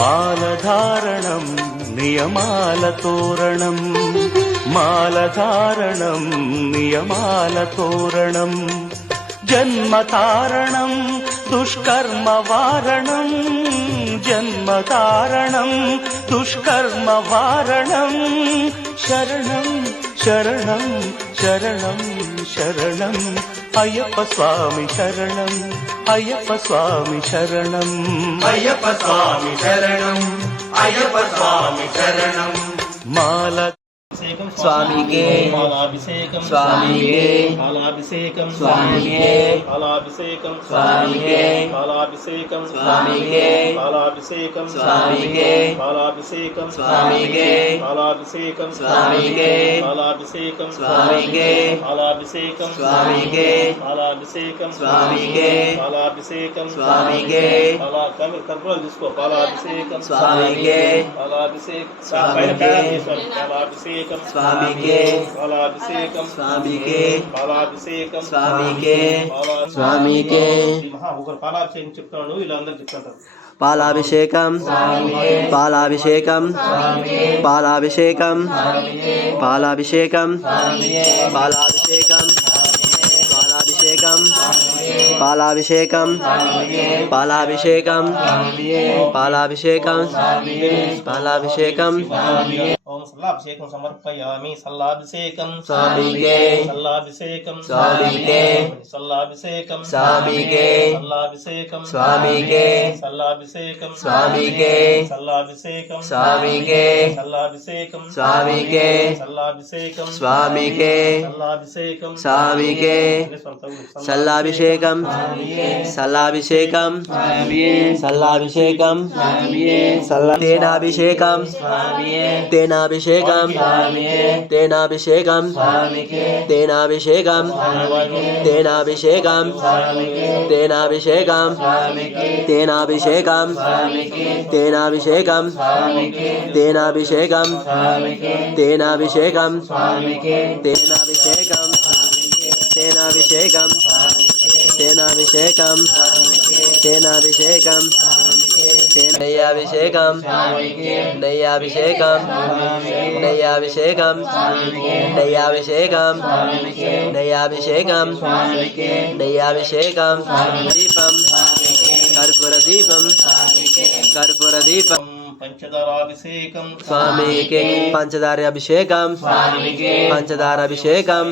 मालधारणं नियमालतोरणम् मालधारणं नियमालतोरणम् जन्मतारणं दुष्कर्मवारणम् जन्मतारणं दुष्कर्मवारणम् शरणं शरणं शरणं शरणम् अय्यप्प स्वामि शरणम् अय्यप्प स्वामि शरणम्। अय्यप्प स्वामि शरणम् अय्यपस्वामि शरणम्। माल स्वामिके फलाभिषेकं स्वामिके फलाभिषेकं स्वामिके फलाभिषेकं स्वामिके फलाभिषेकं स्वामिके फलाभिषेकं स्वामिके फलाभिषेकं स्वामिके फलाभिषेकं स्वामिके फलाभिषेकं स्वामिके फलाभिषेकं स्वामिके फलाभिषेकं स्वामिके फलाभिषेकं स्वामिके फला कर्पूर जिसको फलाभिषेकं स्वामिके फलाभिषेक स्वामिके फलाभिषेकं పాలాభిషేకం స్వామికే పాలాభిషేకం స్వామికే. పైన పేడ తీసుకోండి. పాలాభిషేకం స్వామికే పాలాభిషేకం స్వామికే పాలాభిషేకం స్వామికే పాలా- స్వామికే ఈ మహా ఒకరు పాలాభిషేకం చెప్తాను వీళ్ళందరూ చెప్తారు పాలాభిషేకం పాలాభిషేకం పాలాభిషేకం పాలాభిషేకం పాలాభిషేకం పాలాభిషేకం పాలాభిషేకం పాలాభిషేకం పాలాభిషేకం పాలాభిషేకం ओम सल्लाभिषेकं समर्पयामि सल्लाभिषेकं स्वामिके सल्लाभिषेकं स्वामिके सल्लाभिषेकं स्वामिके सल्लाभिषेकं स्वामिके सल्लाभिषेकं स्वामिके सल्लाभिषेकं स्वामिके सल्लाभिषेकं स्वामिके सल्लाभिषेकं स्वामिके सल्लाभिषेकं स्वामिके सल्लाभिषेकं सल्लाभिषेकं सल्लाभिषेकं सल्ला तेनाभिषेकं तेना తేనాభిషేకం తేనాభిషేకం తేనాభిషేకం తేనాభిషేకం తేనాభిషేకం తేనాభిషేకం తేనాభిషేకం తేనాభిషేకం తేనాభిషేకం తేనాభిషేకం తేనాభిషేకం తేనాభిషేకం నయ్యాభిషేకం नैयाभिषेकं नैयाभिषेकं नैयाभिषेकं नैयाभिषेकं नैयाभिषेकं नैयाभिषेकं दीपं कर्पूरदीपं कर्पूरदीपम्। పంచదారాభిషేకం స్వామికి పంచదారాభిషేకం పంచదారాభిషేకం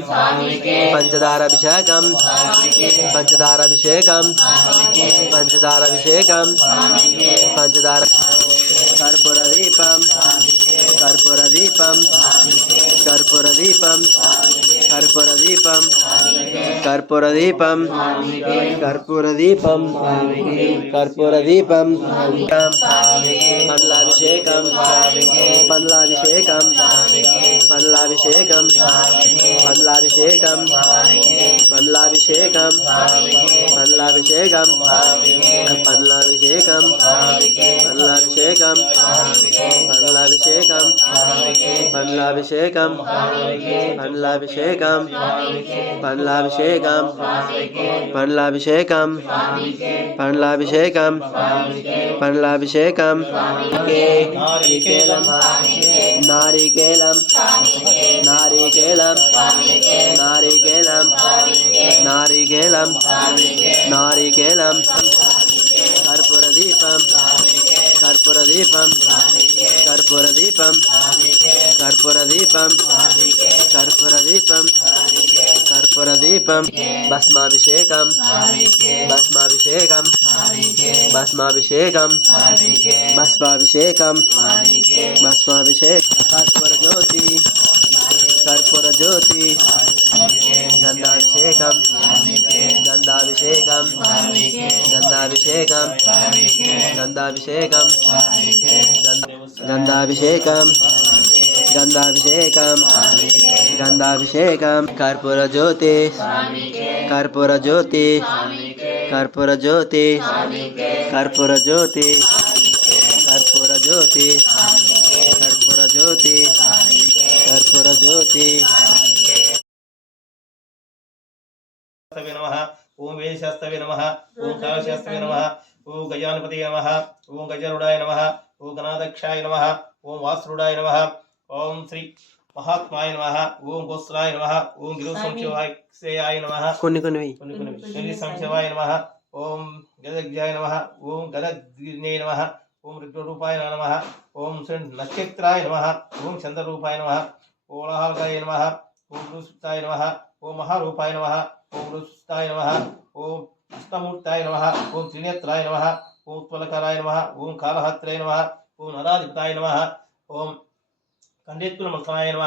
పంచదారాభిషేకం పంచదారాభిషేకం పంచదారాభిషేకం పంచదార కర్పూరదీపం కర్పూరదీపం కర్పూరదీపం கற்பூரதீபம். கற்பூரதீபம். கற்பூரதீபம். கற்பூரதீபம். பல்லாபிஷேகம். பல்லாபிஷேகம். பல்லாபிஷேகம். பல்லாபிஷேகம். பல்லாபிஷேகம். பல்லாபிஷேகம். பல்லாபிஷேகம். பல்லா పండ్లాభిషేకం. పండ్లాభిషేకం. పండ్లాభిషేకం. పండ్లాభిషేకం. పండ్లాభిషేకం. పండ్లాభిషేకం. నారికేలం. నారికేలం. నారికేలం. నారికేలం. నారికేలం. కర్పూర దీపం కర్పూర దీపం कर्पूरदीपं कर्पूरदीपं कर्पूरदीपं भस्माभिषेकं भस्माभिषेकं भस्माभिषेकं भस्माभिषेकं भस्माभिषेक कर्पूरज्योति कर्पूरज्योति गन्धाभिषेकं गन्धाभिषेकं गन्धाभिषेकं गन्धाभिषेकं गन्धाभिषेकं गन्धाभिषेकं गन्धाभिषेकं कर्पूरज्योति। कर्पूरज्योति। कर्पूरज्योति। कर्पूरज्योति। कर्पूरज्योति। कर्पूरज्योति। कर्पूरज्योति। ओम वेदशास्त्रवे नमः। ओम कालशास्त्रवे नमः। ओम गजानपति नमः। ओम गजारूढ़ाय नमः। ओम गणाध्यक्षाय नमः। ओम वासरूढ़ाय नमः। ఓం శ్రీ మహాత్మాయ నమ ఓం గోస్రాయ నమ ఓం గిరు సంశయాయ నమ కొన్ని కొన్ని. కొన్ని కొన్ని శని సంశవాయ నమ ఓం గదగ్జాయ నమ ఓం గదగ్నే నమ ఓం రుద్రరూపాయ నమ ఓం శ్రీ నక్షత్రాయ నమ ఓం చంద్రరూపాయ నమ ఓం లహాగాయ నమ ఓం గురుసుతాయ నమ ఓం మహారూపాయ నమ ఓం గురుసుతాయ నమ ఓం అష్టమూర్తాయ నమ ఓం త్రినేత్రాయ నమ ఓం ఉత్పలకరాయ నమ ఓం కాళహత్రాయ నమ ఓం నరాధిపతాయ నమ ఓం கண்டித்குல முத்தாயிரம்